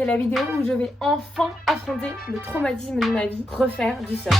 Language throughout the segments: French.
c'est la vidéo où je vais enfin affronter le traumatisme de ma vie, refaire du surf.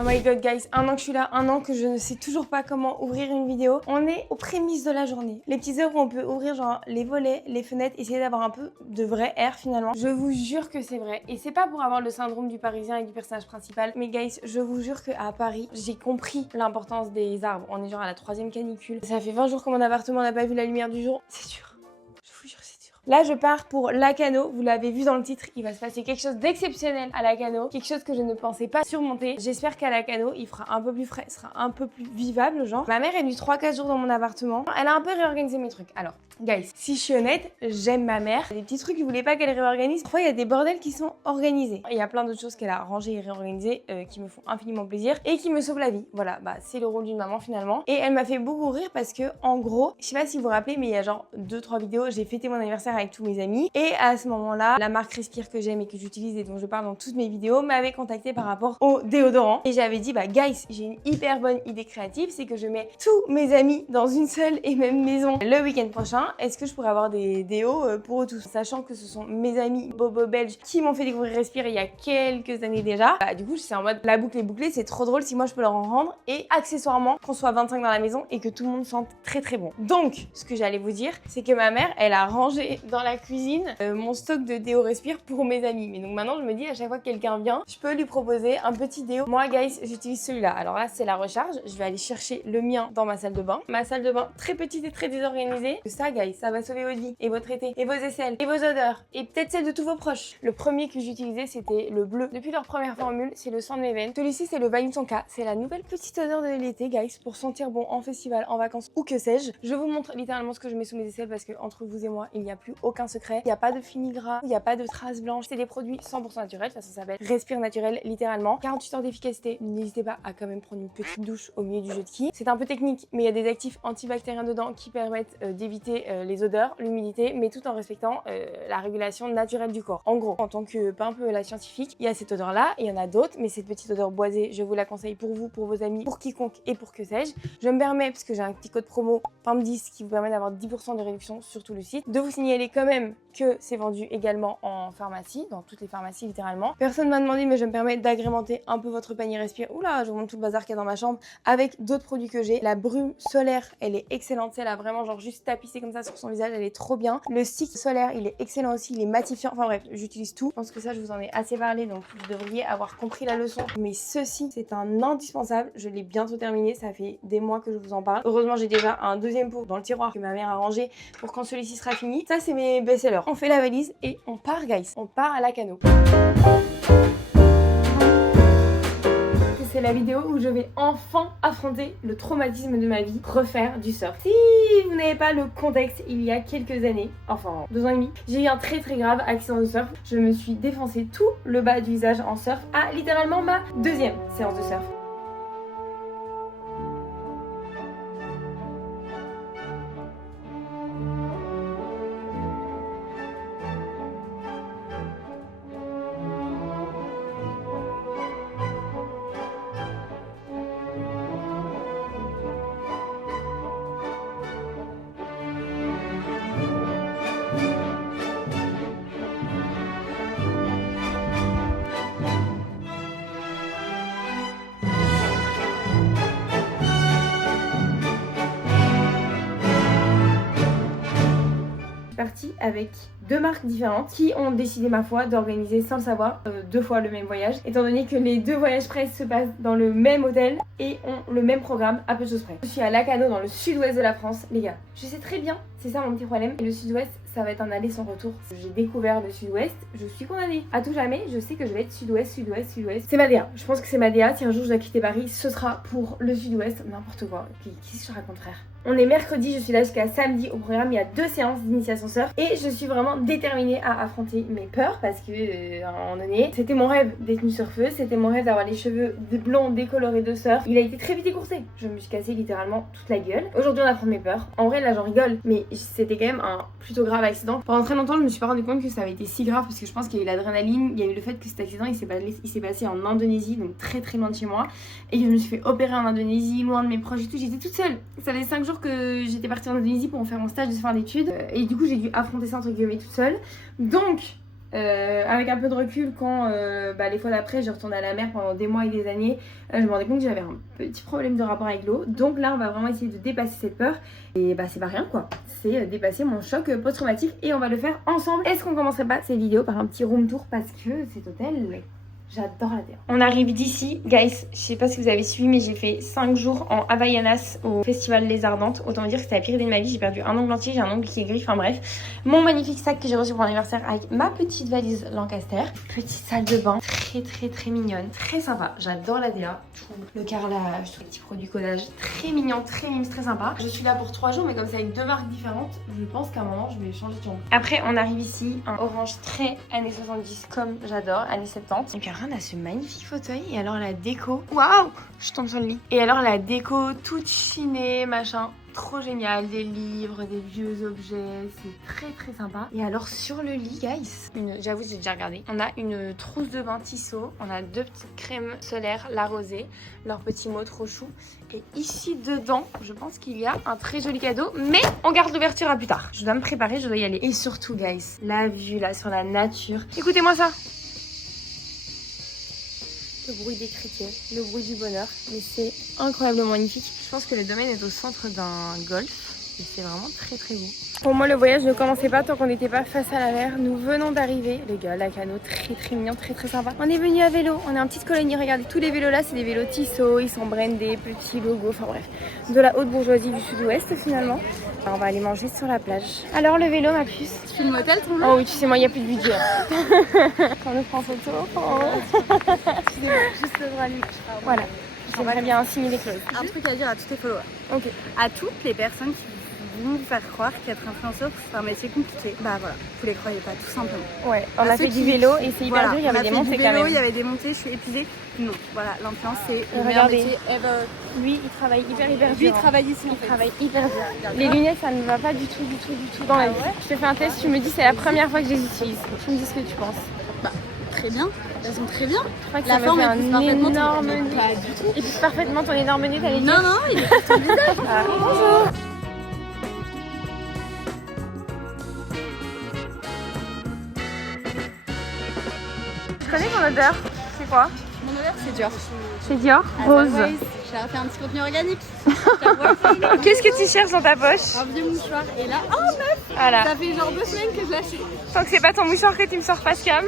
Oh my god guys, un an que je suis là, un an que je ne sais toujours pas comment ouvrir une vidéo. On est aux prémices de la journée. Les petites heures où on peut ouvrir genre les volets, les fenêtres, essayer d'avoir un peu de vrai air finalement. Je vous jure que c'est vrai. Et c'est pas pour avoir le syndrome du Parisien et du personnage principal. Mais guys, je vous jure qu'à Paris, j'ai compris l'importance des arbres. On est genre à la 3e canicule. Ça fait 20 jours que mon appartement n'a pas vu la lumière du jour. C'est dur. Je vous jure, c'est dur. Là, je pars pour Lacanau. Vous l'avez vu dans le titre, il va se passer quelque chose d'exceptionnel à Lacanau. Quelque chose que je ne pensais pas surmonter. J'espère qu'à Lacanau, il fera un peu plus frais, sera un peu plus vivable, genre. Ma mère est venue 3-4 jours dans mon appartement. Elle a un peu réorganisé mes trucs. Alors, guys, si je suis honnête, j'aime ma mère. Il y a des petits trucs que je voulais pas qu'elle réorganise. Parfois, il y a des bordels qui sont organisés. Il y a plein d'autres choses qu'elle a rangées et réorganisées qui me font infiniment plaisir et qui me sauvent la vie. Voilà, bah c'est le rôle d'une maman finalement. Et elle m'a fait beaucoup rire parce que, en gros, je sais pas si vous vous rappelez, mais il y a genre 2-3 vidéos, j'ai fêté mon anniversaire avec tous mes amis. Et à ce moment-là, la marque Respire que j'aime et que j'utilise et dont je parle dans toutes mes vidéos m'avait contacté par rapport au déodorant. Et j'avais dit, bah guys, j'ai une hyper bonne idée créative, c'est que je mets tous mes amis dans une seule et même maison le week-end prochain. Est-ce que je pourrais avoir des déos pour eux tous? Sachant que ce sont mes amis bobo belges qui m'ont fait découvrir Respire il y a quelques années déjà. Bah du coup, c'est en mode la boucle est bouclée, c'est trop drôle si moi je peux leur en rendre. Et accessoirement, qu'on soit 25 dans la maison et que tout le monde sente très très bon. Donc, ce que j'allais vous dire, c'est que ma mère, elle a rangé dans la cuisine mon stock de déo Respire pour mes amis. Mais donc maintenant, je me dis à chaque fois que quelqu'un vient, je peux lui proposer un petit déo. Moi, guys, j'utilise celui-là. Alors là, c'est la recharge. Je vais aller chercher le mien dans ma salle de bain. Ma salle de bain très petite et très désorganisée. Ça, guys, ça va sauver votre vie et votre été et vos aisselles et vos odeurs et peut-être celle de tous vos proches. Le premier que j'utilisais, c'était le bleu. Depuis leur première formule, c'est le sang de mes veines. Celui-ci, c'est le Vanille Tonka. C'est la nouvelle petite odeur de l'été, guys, pour sentir bon en festival, en vacances ou que sais-je. Je vous montre littéralement ce que je mets sous mes aisselles parce que entre vous et moi, il n'y a plus aucun secret. Il n'y a pas de fini gras, il n'y a pas de traces blanches. C'est des produits 100% naturels. Ça s'appelle Respire naturel, littéralement. 48 heures d'efficacité. N'hésitez pas à quand même prendre une petite douche au milieu du jeu de ski. C'est un peu technique, mais il y a des actifs antibactériens dedans qui permettent d'éviter les odeurs, l'humidité, mais tout en respectant la régulation naturelle du corps. En gros, en tant que pas un peu la scientifique, il y a cette odeur-là, il y en a d'autres, mais cette petite odeur boisée, je vous la conseille pour vous, pour vos amis, pour quiconque et pour que sais-je. Je me permets, parce que j'ai un petit code promo PAM10 qui vous permet d'avoir 10% de réduction sur tout le site, de vous signaler quand même que c'est vendu également en pharmacie, dans toutes les pharmacies littéralement. Personne m'a demandé, mais je me permets d'agrémenter un peu votre panier Respire. Oula, je vous montre tout le bazar qu'il y a dans ma chambre avec d'autres produits que j'ai. La brume solaire, elle est excellente. Elle a vraiment genre juste tapissé comme ça sur son visage, elle est trop bien. Le stick solaire, il est excellent aussi, il est matifiant. Enfin bref, j'utilise tout. Je pense que ça, je vous en ai assez parlé, donc vous devriez avoir compris la leçon. Mais ceci, c'est un indispensable. Je l'ai bientôt terminé, ça fait des mois que je vous en parle. Heureusement, j'ai déjà un deuxième pot dans le tiroir que ma mère a rangé pour quand celui-ci sera fini. Ça, c'est mes best-sellers. On fait la valise et on part, guys. On part à Lacanau. C'est la vidéo où je vais enfin affronter le traumatisme de ma vie, refaire du surf. Si vous n'avez pas le contexte, il y a quelques années, enfin 2 ans et demi, j'ai eu un très grave accident de surf. Je me suis défoncé tout le bas du visage en surf à littéralement ma 2e séance de surf. Partie avec 2 marques différentes qui ont décidé, ma foi, d'organiser sans le savoir 2 fois le même voyage, étant donné que les 2 voyages presse se passent dans le même hôtel et ont le même programme à peu de choses près. Je suis à Lacanau dans le sud-ouest de la France, les gars. Je sais très bien, c'est ça mon petit problème. Et le sud-ouest, ça va être un aller sans retour. J'ai découvert le sud-ouest, je suis condamnée. À tout jamais, je sais que je vais être sud-ouest, sud-ouest, sud-ouest. C'est ma DA. Je pense que c'est ma DA. Si un jour je dois quitter Paris, ce sera pour le sud-ouest. N'importe quoi. Qu'est-ce que je raconte, frère? On est mercredi, je suis là jusqu'à samedi. Au programme, il y a 2 séances d'initiation surf et je suis vraiment déterminée à affronter mes peurs parce que à un moment donné, c'était mon rêve d'être une surfeuse, c'était mon rêve d'avoir les cheveux blonds décolorés de surf. Il a été très vite écourté. Je me suis cassé littéralement toute la gueule. Aujourd'hui, on affronte mes peurs. En vrai, là, j'en rigole, mais c'était quand même un plutôt grave accident. Pendant très longtemps, je me suis pas rendu compte que ça avait été si grave parce que je pense qu'il y a eu l'adrénaline, il y a eu le fait que cet accident il s'est passé en Indonésie, donc très très loin de chez moi, et je me suis fait opérer en Indonésie, loin de mes proches et tout. J'étais toute seule. Ça faisait 5 jours que j'étais partie en Indonésie pour faire mon stage de fin d'études et du coup j'ai dû affronter ça entre guillemets toute seule. Donc avec un peu de recul, quand les fois d'après je retournais à la mer pendant des mois et des années, je me rendais compte que j'avais un petit problème de rapport avec l'eau. Donc là on va vraiment essayer de dépasser cette peur et c'est pas rien quoi, c'est dépasser mon choc post-traumatique et on va le faire ensemble. Est-ce qu'on commencerait pas ces vidéos par un petit room tour parce que cet hôtel, j'adore la terre. On arrive d'ici, guys, je sais pas si vous avez suivi mais j'ai fait 5 jours en Havaianas au festival Les Ardentes. Autant dire que c'était la pire idée de ma vie, j'ai perdu un ongle entier, j'ai un ongle qui est gris, enfin bref. Mon magnifique sac que j'ai reçu pour mon anniversaire avec ma petite valise Lancaster. Petite salle de bain, très très très mignonne, très sympa. J'adore la DA, le carrelage, tous les petits produits collage, très mignon, très mime, très sympa. Je suis là pour 3 jours mais comme c'est avec 2 marques différentes, je pense qu'à un moment je vais changer de chambre. Après on arrive ici, un orange très années 70 comme j'adore, années 70. Et puis on a ce magnifique fauteuil et alors la déco, waouh, je tombe sur le lit. Et alors la déco toute chinée, machin, trop génial, des livres, des vieux objets, c'est très très sympa. Et alors sur le lit, guys, j'avoue j'ai déjà regardé, on a une trousse de bain Tissot, on a 2 petites crèmes solaires, la rosée, leur petit mot trop chou. Et ici dedans, je pense qu'il y a un très joli cadeau, mais on garde l'ouverture à plus tard. Je dois me préparer, je dois y aller. Et surtout, guys, la vue là sur la nature. Écoutez-moi ça. Le bruit des criquets, le bruit du bonheur, mais c'est incroyablement magnifique. Je pense que le domaine est au centre d'un golfe et c'est vraiment très très beau. Pour moi le voyage ne commençait pas tant qu'on n'était pas face à la mer. Nous venons d'arriver, les gars, la canot très très mignon, très très sympa. On est venu à vélo, on est en petite colonie, regardez, tous les vélos là c'est des vélos Tissot, ils sont brandés, petits logos, enfin bref, de la haute bourgeoisie du sud-ouest finalement. Alors, on va aller manger sur la plage. Alors le vélo ma puce. Tu fais le motel ton vélo? Oh oui tu sais moi il n'y a plus de budget. Quand on prend photo, juste le bras libre. Voilà, j'aimerais bien signer les clauses. Un truc à dire à tous tes followers. Ok. À toutes les personnes qui vont vous faire croire qu'être influenceur c'est un métier compliqué. Bah voilà, vous les croyez pas tout simplement. Ouais, on a fait du vélo et c'est hyper dur, il y avait des montées quand même. Il y avait des montées, je suis épuisée. Non, voilà, l'influence c'est le meilleur Regardez. métier ever. Lui, il travaille hyper dur. Lui, il travaille ici en Il fait. travaille hyper dur. Les lunettes, ça ne va pas du tout dans la vie. Je te fais un test, tu me dis c'est la première fois que je les utilise. Tu me dis ce que tu penses. Bah, très bien. Elles sont très bien. Je crois que La ça me forme fait elle pousse un parfaitement énorme ton... nez. Pas du tout. Il pousse parfaitement ton énorme nez, t'allais dire. Non, il est ton visage. Ah, bonjour. Tu connais mon odeur? C'est quoi? Mon odeur c'est Dior. C'est Dior Rose. J'ai fait un petit contenu organique. Qu'est-ce que tu cherches dans ta poche? Un vieux mouchoir. Et là, oh meuf, Voilà. ça fait genre 2 semaines que je l'achète. Tant que c'est pas ton mouchoir que tu me sors face cam.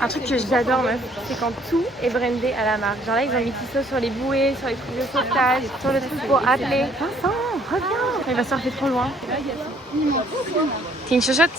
Un truc que j'adore meuf, c'est quand tout est brandé à la marque. Genre là ils ont mis Tissot sur les bouées, sur les trucs de sauvetage, sur le truc pour appeler. Vincent, reviens. Il va surfer trop loin. T'es une chochotte?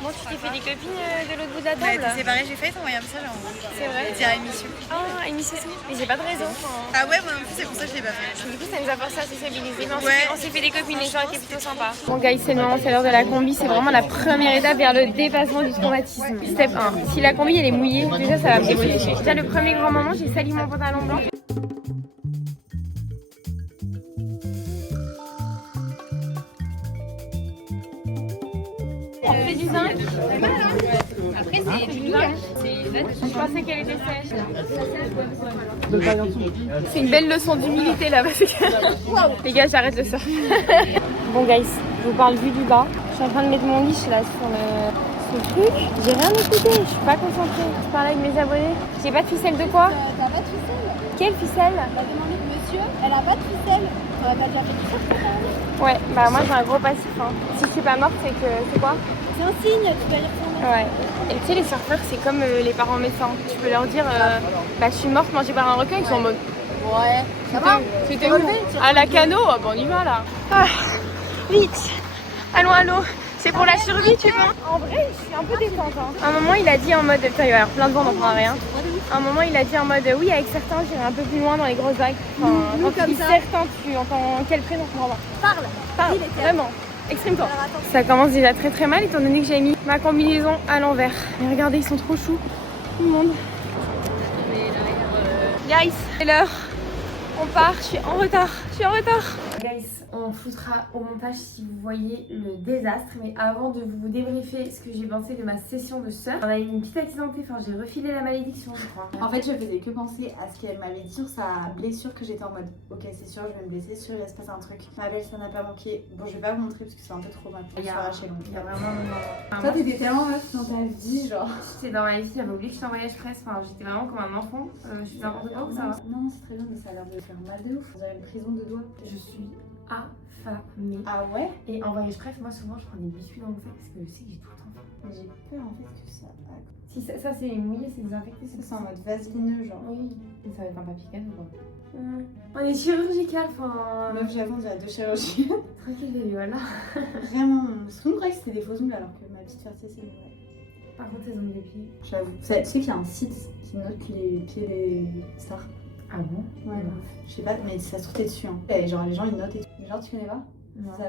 Bon, tu t'es fait des copines de l'autre bout de la table? C'est pareil, j'ai failli t'envoyer un message en C'est vrai? dire à émission. Ah, émission. Mais j'ai pas de réseau. Ah ouais, moi non plus, c'est pour ça que je l'ai pas fait. Du coup, ça nous a forcé à sociabiliser. Mais Ouais. on s'est fait des copines, les gens étaient plutôt sympas. Bon, guys, c'est le moment, c'est l'heure de la combi. C'est vraiment la première étape vers le dépassement du traumatisme. Step 1. Si la combi elle est mouillée, déjà ça va me démotiver. Déjà, le premier grand moment, j'ai sali mon pantalon blanc. On fait du zinc. Après, c'est du zinc. Je pensais qu'elle était sèche. C'est une belle leçon d'humilité là parce que. Les gars, j'arrête le surf. Bon, guys, je vous parle vue du bas. Je suis en train de mettre mon leash là sur ce truc. J'ai rien écouté, je suis pas concentrée. Je parle avec mes abonnés. J'ai pas de ficelle de quoi? T'as pas de ficelle? Quelle ficelle? T'as demandé monsieur, elle a pas de ficelle. T'aurais pas déjà fait du surf pour ça? Ouais, bah moi j'ai un gros passif. Hein. Si je suis pas morte, c'est que. C'est quoi? C'est un signe, tu dois y retourner. Ouais. Et tu sais, les surfeurs, c'est comme les parents médecins. Tu peux leur dire, bah je suis morte mangée par un requin, ils sont en mode. Ouais, ça va? C'était où? À la canot, ah, bon, on y va là. Ah, vite. Allons, C'est pour la survie, tu vois. En vrai, je suis un peu détente. Hein. À un moment, il a dit en mode, putain, il va y avoir plein de vent, on n'entendra rien. À un moment, il a dit en mode, oui, avec certains, j'irai un peu plus loin dans les grosses vagues. Enfin, quand tu dis certains, tu entends quel prénom on va. Parle, vraiment. Exprime-toi. Ça commence déjà très très mal étant donné que j'ai mis ma combinaison à l'envers. Mais regardez, ils sont trop choux. Tout le monde. Guys, c'est l'heure. On part, je suis en retard. Guys, on foutra au montage si vous voyez le désastre. Mais avant de vous débriefer ce que j'ai pensé de ma session de surf, on a eu une petite accidenté, enfin j'ai refilé la malédiction je crois. En fait, je faisais que penser à ce qu'elle m'avait dit sur sa blessure, que j'étais en mode ok, c'est sûr, je vais me blesser, sûr, il va se passer un truc. Ma belle, ça n'a pas manqué. Bon, je vais pas vous montrer parce que c'est un peu trop mal. Il y a vraiment Toi, t'étais tellement meuf dans ta vie, genre. J'étais dans ma vie, j'avais oublié que j'étais en voyage presse, enfin j'étais vraiment comme un enfant. Je suis n'importe quoi, ça va. Non, c'est très bien, mais ça a l'air de faire mal de ouf. Vous avez une prison de doigts. Je suis affamée. Ah ouais? Et en voyage presse, moi souvent je prends des biscuits dans mon sac parce que je sais que j'ai tout le temps faim. Mais j'ai peur en fait que ça. Si ça c'est mouillé, c'est désinfecté, C'est en mode vaselineux, genre. Oui, mais ça va être un papier cadeau quoi. On est chirurgical, enfin. Meuf, j'avoue, on dirait deux chirurgies. Tranquille, baby, voilà. Vraiment, parce qu'on croyait que c'était des faux ongles alors que ma petite fertilité c'est vrai. Par contre, tes ongles de pied. J'avoue. Tu sais qu'il y a un site qui note les pieds des stars. Ah bon? Ouais, je sais pas, mais ça se trouve t'es dessus. Hein. Et genre les gens ils notent et tout. Genre tu connais pas? Non. Ça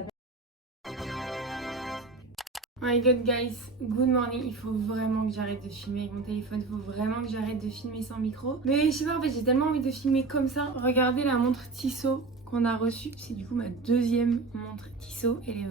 Oh my god guys, good morning, il faut vraiment que j'arrête de filmer avec mon téléphone, il faut vraiment que j'arrête de filmer sans micro. Mais je sais pas, en fait j'ai tellement envie de filmer comme ça. Regardez la montre Tissot qu'on a reçue, c'est du coup ma deuxième montre Tissot. Elle est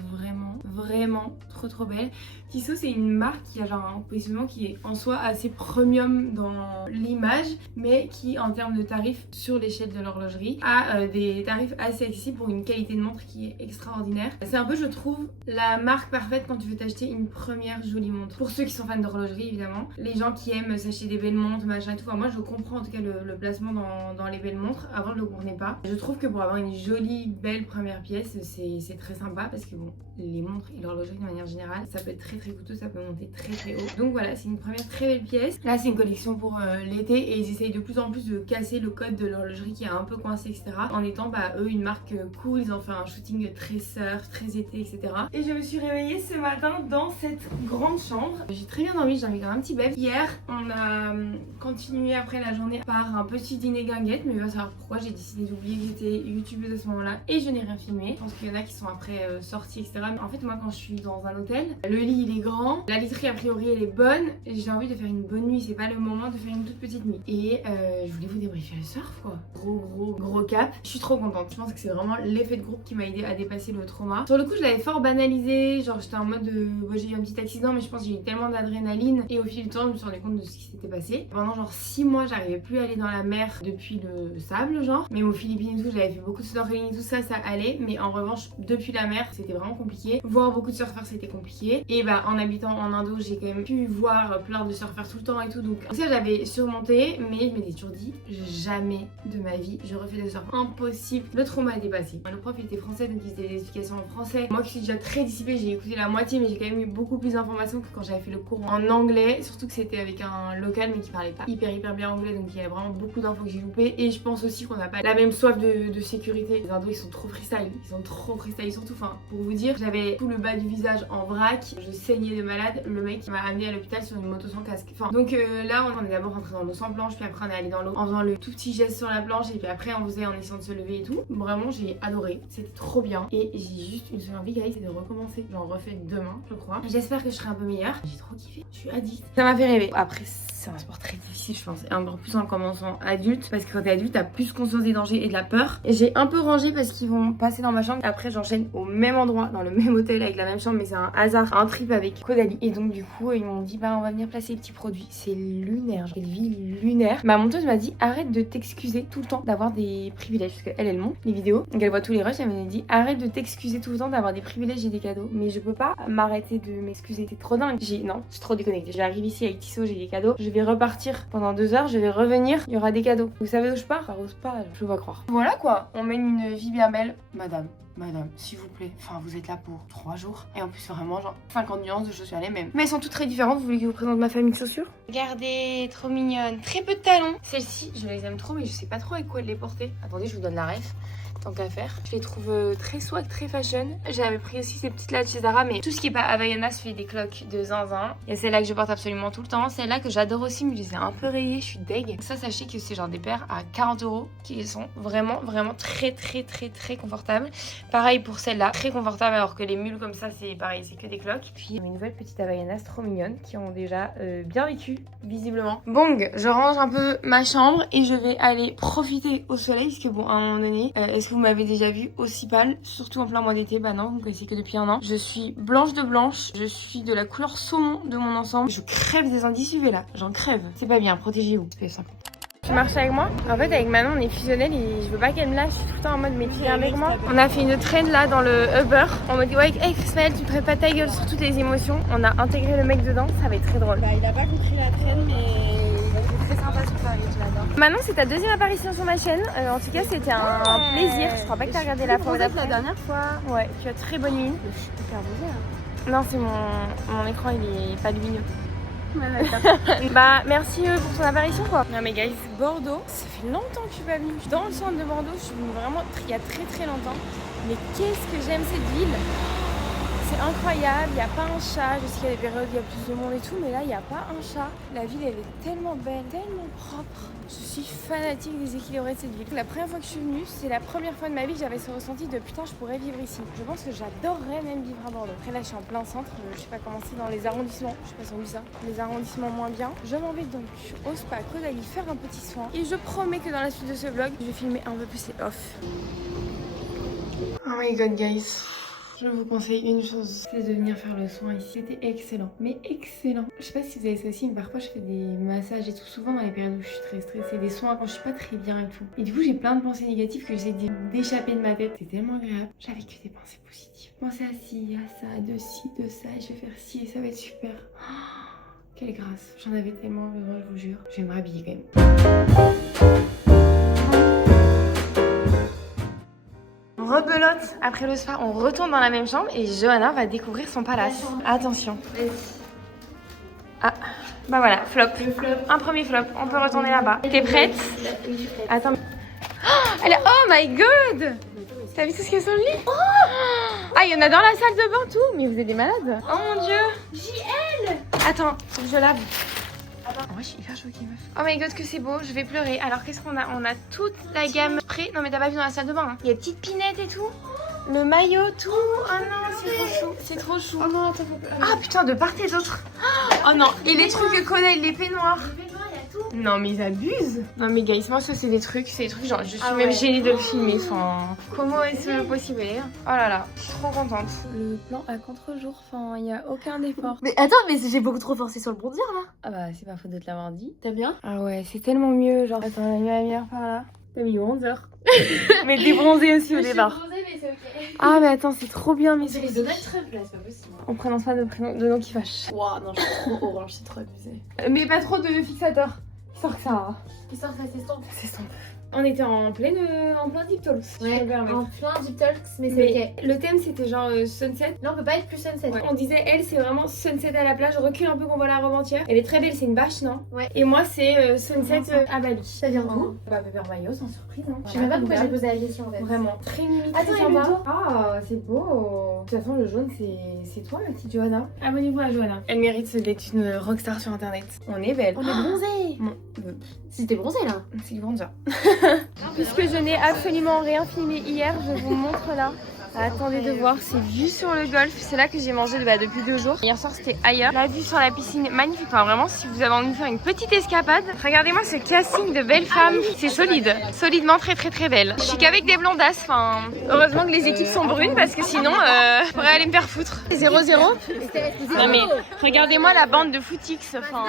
vraiment trop belle. Tissot c'est une marque qui a genre un positionnement qui est en soi assez premium dans l'image, mais qui en termes de tarifs sur l'échelle de l'horlogerie a des tarifs assez accessibles pour une qualité de montre qui est extraordinaire. C'est un peu je trouve la marque parfaite quand tu veux t'acheter une première jolie montre. Pour ceux qui sont fans d'horlogerie évidemment, les gens qui aiment s'acheter des belles montres, machin et tout, enfin, moi je comprends en tout cas le placement dans les belles montres, avant je le comprenais pas. Je trouve que pour avoir une jolie belle première pièce c'est très sympa parce que bon, les montres et l'horlogerie de manière générale ça peut être très coûteux, ça peut monter très haut. Donc voilà, c'est une première très belle pièce. Là c'est une collection pour l'été et ils essayent de plus en plus de casser le code de l'horlogerie qui est un peu coincé etc. En étant eux une marque cool, ils ont fait un shooting très surf, très été etc. Et je me suis réveillée ce matin dans cette grande chambre. J'ai très bien dormi, j'ai envie quand même un petit bébé. Hier on a continué après la journée par un petit dîner guinguette, mais il va savoir pourquoi j'ai décidé d'oublier que j'étais youtubeuse à ce moment là et je n'ai rien filmé. Je pense qu'il y en a qui sont après sortis etc. Mais en fait moi quand je suis dans un hôtel, le lit il est grand, la literie a priori elle est bonne, j'ai envie de faire une bonne nuit, c'est pas le moment de faire une toute petite nuit. Et je voulais vous débriefer le surf quoi. Gros cap. Je suis trop contente, je pense que c'est vraiment l'effet de groupe qui m'a aidé à dépasser le trauma. Sur le coup je l'avais fort banalisé, genre j'étais en mode j'ai eu un petit accident mais je pense que j'ai eu tellement d'adrénaline et au fil du temps je me suis rendu compte de ce qui s'était passé. Pendant genre 6 mois j'arrivais plus à aller dans la mer depuis le sable genre, même aux Philippines et tout j'avais fait beaucoup de snorkeling et tout ça allait, mais en revanche depuis la mer c'était vraiment compliqué. Voir beaucoup de surfeurs c'était compliqué et en habitant en Indo j'ai quand même pu voir plein de surfeurs tout le temps et tout, donc ça j'avais surmonté, mais je m'étais toujours dit jamais de ma vie je refais de surf, impossible, le trauma est dépassé. Le prof il était français donc il faisait des explications en français, moi qui suis déjà très dissipée j'ai écouté la moitié mais j'ai quand même eu beaucoup plus d'informations que quand j'avais fait le cours en anglais, surtout que c'était avec un local mais qui parlait pas hyper bien anglais, donc il y avait vraiment beaucoup d'infos que j'ai loupées. Et je pense aussi qu'on n'a pas la même soif de sécurité. Les Indos ils sont trop freestyle, surtout, enfin pour vous dire, j'avais tout le bas du visage en vrac, je saignais de malade, le mec m'a amené à l'hôpital sur une moto sans casque. Enfin donc là on est d'abord rentré dans l'eau sans planche, puis après on est allé dans l'eau en faisant le tout petit geste sur la planche et puis après on faisait en essayant de se lever et tout. Vraiment j'ai adoré, c'était trop bien et j'ai juste une seule envie guys, c'est de recommencer. J'en refais demain je crois. J'espère que je serai un peu meilleure. J'ai trop kiffé, je suis addict. Ça m'a fait rêver. Après c'est un sport très difficile je pense, et encore plus en commençant adulte, parce que quand t'es adulte t'as plus conscience des dangers et de la peur. Et j'ai un peu rangé parce qu'ils vont passer dans ma chambre. Après j'enchaîne au même endroit, dans le même hôtel avec la même chambre, mais c'est un hasard, un trip avec Caudalie. Et donc du coup ils m'ont dit on va venir placer les petits produits. C'est lunaire, j'ai une vie lunaire. Ma monteuse m'a dit arrête de t'excuser tout le temps d'avoir des privilèges, parce qu'elle monte les vidéos, donc elle voit tous les rushs. Elle m'a dit arrête de t'excuser tout le temps d'avoir des privilèges et des cadeaux. Mais je peux pas m'arrêter de m'excuser, c'est trop dingue. Non, je suis trop déconnectée. J'arrive ici avec Tissot, j'ai des cadeaux, je vais repartir pendant 2 heures, je vais revenir, il y aura des cadeaux. Vous savez où je pars? J'ose pas, je peux pas croire. Voilà quoi, on mène une vie bien belle. Madame, s'il vous plaît, enfin vous êtes là pour 3 jours. Et en plus vraiment genre 50 nuances de chaussures les mêmes. Mais elles sont toutes très différentes, vous voulez que je vous présente ma famille de chaussures? Regardez, trop mignonne, très peu de talons. Celles-ci, je les aime trop mais je sais pas trop avec quoi les porter. Attendez, je vous donne la ref. tant qu'à faire. Je les trouve très swag, très fashion. J'avais pris aussi ces petites là de chez Zara, mais tout ce qui est pas Havaianas fait des cloques de zinzin. Il y a celle-là que je porte absolument tout le temps, celle-là que j'adore aussi, mais je les ai un peu rayées, je suis deg. Ça, sachez que c'est genre des paires à 40 € qui sont vraiment très confortables. Pareil pour celle-là, très confortable, alors que les mules comme ça, c'est pareil, c'est que des cloques. Puis une nouvelle petite Havaianas trop mignonne qui ont déjà bien vécu, visiblement. Bon, je range un peu ma chambre et je vais aller profiter au soleil, parce que bon, à un moment donné, est-ce que vous m'avez déjà vu aussi pâle, surtout en plein mois d'été? Bah non, vous me connaissez que depuis un an. Je suis blanche de blanche, je suis de la couleur saumon de mon ensemble. Je crève des indices UV là, j'en crève. C'est pas bien, protégez-vous. C'est simple. Tu marches avec moi? En fait, avec Manon, on est fusionnels et je veux pas qu'elle me lâche. Je suis tout le temps en mode, mais tu viens avec moi. On a fait une trend là dans le Uber. On m'a dit, ouais, hey Ismaël, tu traites pas ta gueule sur toutes les émotions. On a intégré le mec dedans, ça va être très drôle. Bah, il a pas compris la traîne, mais il est très sympa ce Paris, je l'adore. Manon, c'est ta deuxième apparition sur ma chaîne. En tout cas, c'était un plaisir. Je crois pas que t'as regardé la fois d'après. La dernière fois. Ouais, tu as très bonne mine. Je suis hyper brisée. Non, c'est mon écran, il est pas lumineux. Bah merci pour ton apparition quoi. Non mais guys, Bordeaux, ça fait longtemps que je suis pas venue. Dans le centre de Bordeaux, je suis venue vraiment il y a très longtemps. Mais qu'est-ce que j'aime cette ville. C'est incroyable, il n'y a pas un chat. Je sais qu'il y a des périodes où il y a plus de monde et tout, mais là il n'y a pas un chat. La ville elle est tellement belle, tellement propre. Je suis fanatique des équilibrés de cette ville. La première fois que je suis venue, c'est la première fois de ma vie que j'avais ce ressenti de putain je pourrais vivre ici. Je pense que j'adorerais même vivre à Bordeaux. Après là je suis en plein centre, je sais pas comment c'est dans les arrondissements, je sais pas si on dit ça. Les arrondissements moins bien. Je m'en vais donc au spa Caudalie faire un petit soin. Et je promets que dans la suite de ce vlog, je vais filmer un peu plus les off. Oh my god guys. Je vous conseille une chose, c'est de venir faire le soin ici. C'était excellent, mais excellent. Je sais pas si vous avez ça aussi, mais parfois je fais des massages et tout, souvent dans les périodes où je suis très stressée, des soins quand je suis pas très bien et tout. Et du coup j'ai plein de pensées négatives que j'essaie d'échapper de ma tête. C'est tellement agréable. J'avais que des pensées positives. Pensez à ci, à ça, de ci, de ça, et je vais faire ci et ça va être super. Oh, quelle grâce. J'en avais tellement besoin, je vous jure. Je vais me rhabiller quand même. Rebelote, après le spa, on retourne dans la même chambre et Johanna va découvrir son palace. Attention. Ah, bah voilà, flop. Un premier flop, on peut retourner là-bas. T'es prête? Oui, je suis prête. Attends. Oh, elle est... Oh my god! T'as vu tout ce qu'il y a sur le lit? Oh ah, il y en a dans la salle de bain, tout. Mais vous êtes des malades. Oh mon dieu. JL. Attends, faut que je lave. Oh, moi je suis hyper choquée meuf. Oh my god que c'est beau, je vais pleurer. Alors qu'est-ce qu'on a? On a toute la gamme prêt. Non mais t'as pas vu dans la salle de bain hein. Il y a des petites pinettes et tout. Le maillot, tout. Oh non, c'est trop chou. C'est trop chou. Oh non, attends. Ah putain, de part et d'autre. Oh non, et les trucs que connaît, les peignoirs. Non mais ils abusent. Non mais guys, moi ça c'est des trucs genre je suis même gênée de le filmer. Enfin, comment est-ce possible? Oh là là, je suis trop contente. Le plan à contre-jour, enfin il n'y a aucun effort. Mais attends, mais j'ai beaucoup trop forcé sur le bronzer là. Ah bah c'est pas faute de te l'avoir dit. T'as bien? Ah ouais, c'est tellement mieux. Genre attends, on a mis la lumière par là. T'as mis 11 h. Mais t'es bronzée aussi au départ. Je suis bronzée mais c'est ok. Ah mais attends, c'est trop bien mais C'est les Donald Trump là, c'est pas possible. On prononce pas de noms qui fâchent. Ouah non, je suis trop orange, c'est trop abusé. Mais pas trop de fixateur. Histoire que ça... Histoire que ça s'estompe. Ça s'estompe. On était en plein Deep Talks. Ouais, en plein Deep Talks, mais c'est ok. Le thème c'était genre sunset. Là on peut pas être plus sunset. Ouais. On disait elle c'est vraiment sunset à la plage, recule un peu qu'on voit la robe entière. Elle est très belle, c'est une bâche non? Ouais. Et moi c'est sunset à Bali. Ça vient d'où? Bah Pepper Mayo sans surprise hein. Je sais même pas pourquoi j'ai posé la question en fait. Vraiment. Très mimi, Attends, très et le sympa. dos? Ah c'est beau. De toute façon le jaune c'est toi ma petite Johanna. Abonnez-vous à Johanna. Elle mérite d'être une rockstar sur internet. On est belle. On est bronzé. Si t'es bronzé là. C'est du bronzer. Puisque je n'ai absolument rien filmé hier, je vous montre là. Attendez de voir, c'est vue sur le golfe. C'est là que j'ai mangé depuis 2 jours. Hier soir c'était ailleurs. La vue sur la piscine, magnifique. Enfin vraiment, si vous avez envie de faire une petite escapade, regardez-moi ce casting de belles femmes. C'est solide, solidement très belle. Je suis qu'avec des blondasses. Enfin, heureusement que les équipes sont brunes parce que sinon, je pourrais aller me faire foutre. 0-0. Non mais regardez-moi la bande de footix. Enfin,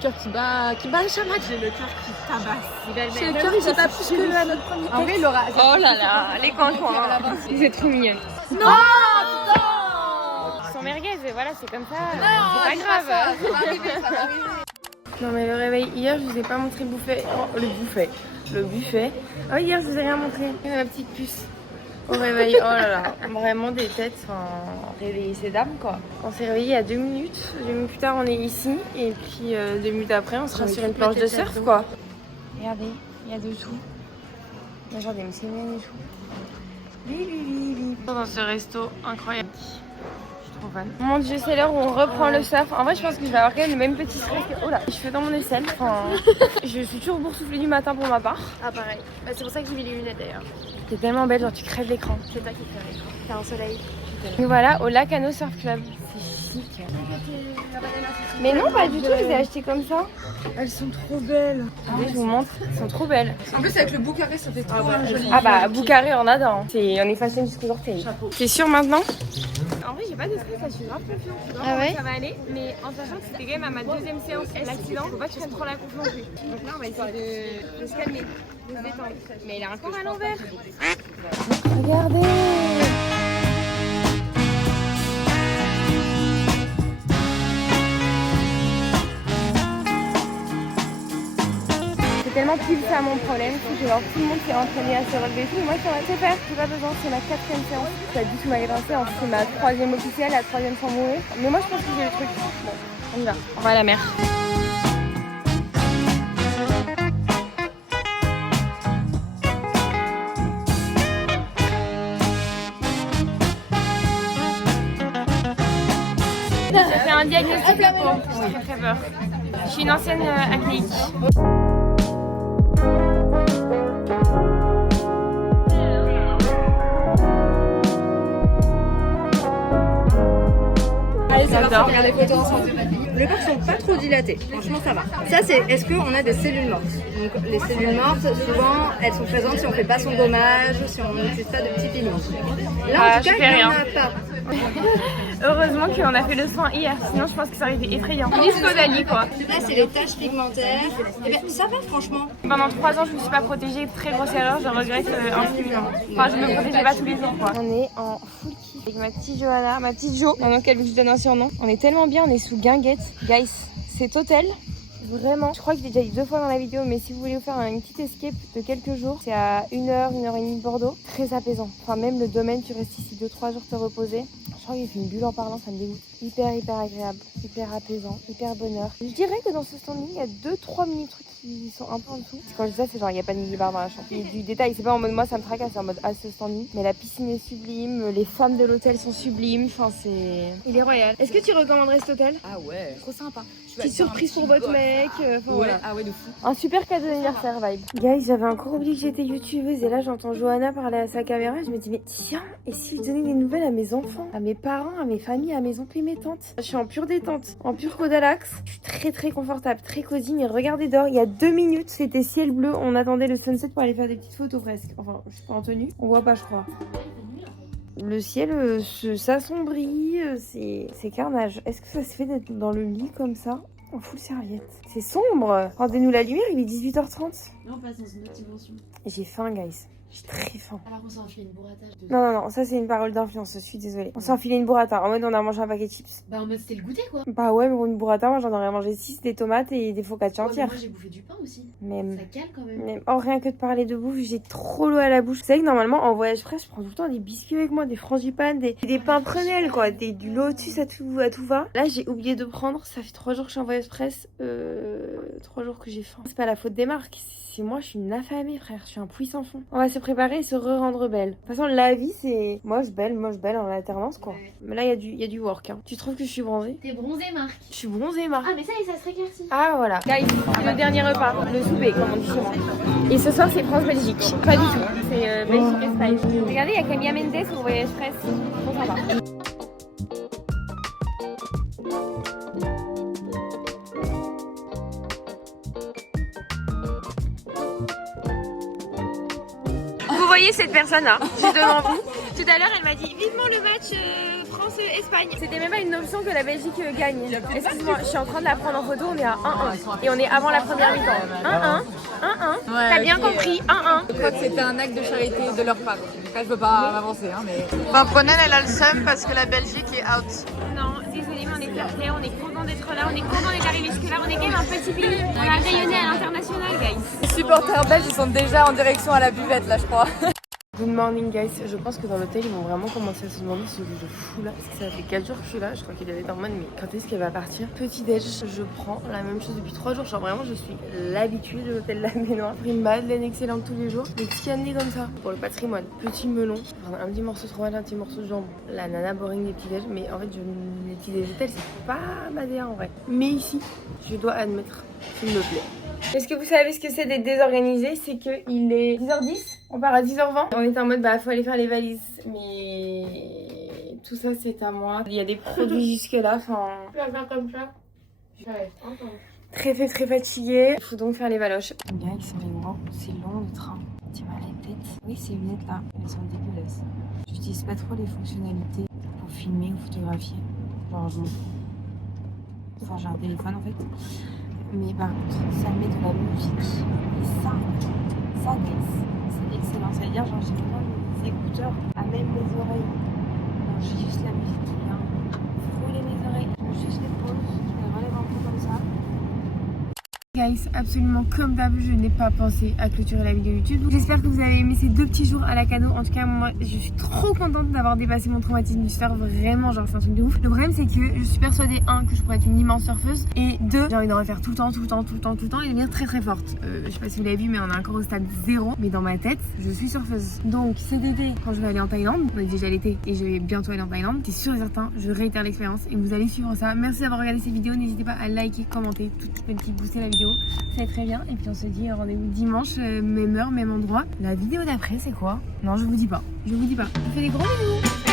Cœur qui bat le chamac. J'ai le cœur qui tabasse. J'ai le cœur qui bat plus que le à notre premier. En vrai, Laura. oh là là, les coins-coins. Vous êtes trop mignonne. Non, Ils sont merguez, voilà, c'est comme ça. C'est pas grave. Ça va arriver. Non mais le réveil hier, je vous ai pas montré le buffet. Oh, le buffet. Oh hier, je vous ai rien montré. Ma petite puce au réveil. Oh là là, vraiment des têtes. Enfin, réveiller ces dames quoi. On s'est réveillé il y a 2 minutes. 2 minutes plus tard, on est ici. Et puis 2 minutes après, on sera sur une planche de surf quoi. Regardez, il y a de tout. Regardez, mais c'est bien et tout. Dans ce resto incroyable. Je suis trop fan. Mon dieu, c'est l'heure où on reprend le surf. En vrai, je pense que je vais avoir quand même le même petit stress que... Oh là, je fais dans mon aisselle. Enfin, je suis toujours boursouflée du matin pour ma part. Ah pareil. Bah, c'est pour ça que j'ai mis les lunettes d'ailleurs. T'es tellement belle, genre tu crèves l'écran. C'est toi qui fais l'écran. T'as un soleil. Et voilà, au Lacano Surf Club. C'est chic. Mais non, pas du tout, je les ai achetées comme ça. Elles sont trop belles. Attendez, je vous montre. Elles sont trop belles. En plus avec le boucaré ça fait trop joli. Ah bah, Boucaré, on adore. On est fashion jusqu'aux orteils. T'es sûre maintenant? En vrai, j'ai pas de stress, là, je suis grave confiante. Ah ouais? Ça va aller, mais en sachant que c'était quand même à ma deuxième séance l'accident, faut pas que je prenne trop la confiance non plus. Donc là, on va essayer de se calmer, de se détendre. Mais il est encore à l'envers. Regardez! C'est tellement plus ça mon problème, c'est que genre, tout le monde s'est entraîné à se relever et tout, mais moi ça va se faire, j'ai pas besoin, c'est ma 4e séance. Ça a dû tout m'agresser, ensuite c'est ma 3e officielle, la 3e sans mourir. Mais moi je pense que j'ai le truc. Bon, on y va, on va à la mer. J'ai fait un diagnostic de peau, j'ai très peur. Je suis une ancienne acnéique. Allez, c'est parti, on regarde les photos ensemble. Les pores sont pas trop dilatés, franchement ça va. Ça c'est est-ce qu'on a des cellules mortes. Donc les cellules mortes, souvent elles sont présentes si on fait pas son gommage, si on n'utilise pas de petits pigments. Là en tout cas, il n'y en a pas. Heureusement qu'on a fait le soin hier, sinon je pense que ça aurait été effrayant. Jusqu'au Dali quoi. Là c'est les taches pigmentaires. Et bien ça va franchement. Pendant 3 ans je me suis pas protégée, très grosse erreur, je regrette infiniment. Enfin je me protégeais pas tous les jours quoi. On est en full kiff avec ma petite Johanna, ma petite Jo, maintenant qu'elle veut que je donne un surnom. On est tellement bien, on est sous Guinguette. Guys, c'est hôtel. Vraiment, je crois que je l'ai déjà dit 2 fois dans la vidéo, mais si vous voulez vous faire une petite escape de quelques jours, c'est à 1h30 de Bordeaux, très apaisant. Enfin même le domaine, tu restes ici 2-3 jours te reposer. Je crois que j'ai fait une bulle en parlant, ça me dégoûte. Hyper agréable, hyper apaisant, hyper bonheur. Je dirais que dans ce standing, il y a 2-3 mini trucs qui sont un peu en dessous. Quand je dis ça, c'est genre il n'y a pas de mini-bar dans la chambre. Il y a du détail, c'est pas en mode moi ça me tracasse, c'est en mode ce standing. Mais la piscine est sublime, les femmes de l'hôtel sont sublimes, enfin c'est... Il est royal. Est-ce que tu recommanderais cet hôtel? Ah ouais, trop sympa. Petite surprise pour votre mec, voilà. Ah ouais de fou. Un super cadeau d'anniversaire vibe. Guys, j'avais encore oublié que j'étais youtubeuse et là j'entends Johanna parler à sa caméra. Je me dis mais tiens, et si je donnais des nouvelles à mes enfants, à mes parents, à mes familles, à mes oncles et mes tantes. Je suis en pure détente, en pure codalax. Je suis très confortable, très cosy. Mais regardez dehors, il y a 2 minutes, c'était ciel bleu. On attendait le sunset pour aller faire des petites photos presque. Enfin, je suis pas en tenue. On voit pas je crois. Le ciel s'assombrit, c'est carnage. Est-ce que ça se fait d'être dans le lit comme ça, en full serviette? C'est sombre. Rendez-nous la lumière, il est 18h30. Là, on passe dans une autre dimension. J'ai faim, guys. J'ai très faim. Alors qu'on s'est enfilé une burrata. Non, ça c'est une parole d'influence, je suis désolée. On s'est enfilé une burrata, en mode on a mangé un paquet de chips. Bah, en mode c'était le goûter quoi. Bah ouais, mais pour une burrata, moi j'en aurais mangé 6, des tomates et des focaccia Ouais, mais entières. moi j'ai bouffé du pain aussi. Même. Ça cale quand même. Même. Oh, rien que de parler de bouffe, j'ai trop l'eau à la bouche. Vous savez que normalement, en voyage presse, je prends tout le temps des biscuits avec moi, des frangipane, des pains prunelles, quoi, du lotus à tout va. Là, j'ai oublié de prendre, ça fait 3 jours que je suis en voyage presse, 3 jours que j'ai faim. C'est pas la faute des marques, c'est moi, je suis une affamée, frère, je suis un puits sans fond. On va se préparer et se rendre belle. De toute façon, la vie, c'est moche, belle en alternance, quoi. Ouais. Mais là, il y a du work, hein. Tu trouves que je suis bronzée? T'es bronzée, Marc. Je suis bronzée, Marc. Ah, mais ça y est, ça se rééclaircit. Ah voilà. Guys, le dernier repas, le souper comme on dit chez moi. Et ce soir c'est France-Belgique. Pas du tout, c'est Belgique-Espagne. Regardez, il y a Camilla Mendes au voyage presse. Trop sympa. Vous voyez cette personne-là, juste devant vous. Tout à l'heure, elle m'a dit vivement le match France-Espagne. C'était même pas une option que la Belgique gagne. Excuse-moi, je suis en train de la prendre en photo, on est à 1-1. Et on est avant la première mi-temps. 1-1, 1-1. T'as bien compris, 1-1. Je crois que c'était un acte de charité de leur part. Après, je peux pas m'avancer, hein, mais... Enfin, Ponen, elle a le seum parce que la Belgique est out. Non, désolé, mais on est fair-play, on est content d'être là, on est content d'être arrivé jusque-là, on est quand même un petit pays. On a rayonné à l'international, guys. Les supporters belges, ils sont déjà en direction à la buvette, là, je crois. Good morning guys, je pense que dans l'hôtel ils vont vraiment commencer à se demander ce que je fous là. Parce que ça fait 4 jours que je suis là, je crois qu'il avait été en mode mais quand est-ce qu'elle va partir? Petit déj, je prends la même chose depuis 3 jours, genre vraiment je suis l'habitude de l'hôtel La Ménoire. Une madeleine excellente tous les jours, des petits cannelés comme ça pour le patrimoine. Petit melon, un petit morceau de fromage, un petit morceau de jambon. La nana boring des petits déj, mais en fait les petits déj hôtels c'est pas ma DA en vrai. Mais ici, je dois admettre qu'il me plaît. Est-ce que vous savez ce que c'est d'être désorganisé? C'est qu'il est 10h10, on part à 10h20. On était en mode bah faut aller faire les valises, mais tout ça c'est à moi. Il y a des produits jusque là, enfin... Tu vas faire comme ça. Très fatiguée. Il faut donc faire les valoches. Guys, mais wow, c'est long le train. Tu vois la tête? Oui, ces lunettes là, elles sont dégueulasses. J'utilise pas trop les fonctionnalités pour filmer ou photographier. Genre je m'en fous. Enfin j'ai un téléphone en fait. Mais par contre, ça met de la musique. Et ça guys, c'est excellent. Ça veut dire genre j'ai vraiment des écouteurs à même mes oreilles. Alors j'ai juste la musique qui vient frôler mes oreilles. Je juste les pose, je les relève un peu comme ça. Guys, absolument comme d'hab, je n'ai pas pensé à clôturer la vidéo YouTube. J'espère que vous avez aimé ces 2 petits jours à la Cano. En tout cas, moi, je suis trop contente d'avoir dépassé mon traumatisme du surf. Vraiment, genre, c'est un truc de ouf. Le problème, c'est que je suis persuadée, 1, que je pourrais être une immense surfeuse. Et 2, j'ai envie d'en refaire tout le temps et devenir très forte. Je sais pas si vous l'avez vu, mais on est encore au stade 0. Mais dans ma tête, je suis surfeuse. Donc, cet été, quand je vais aller en Thaïlande, on est déjà l'été et je vais bientôt aller en Thaïlande, c'est sûr et certain, je réitère l'expérience et vous allez suivre ça. Merci d'avoir regardé cette vidéo. N'hésitez pas à liker, commenter, tout petit booster la vidéo. Ça va être très bien. Et puis on se dit rendez-vous dimanche, même heure, même endroit. La vidéo d'après, c'est quoi? Non, je vous dis pas. Je vous fais des gros bisous.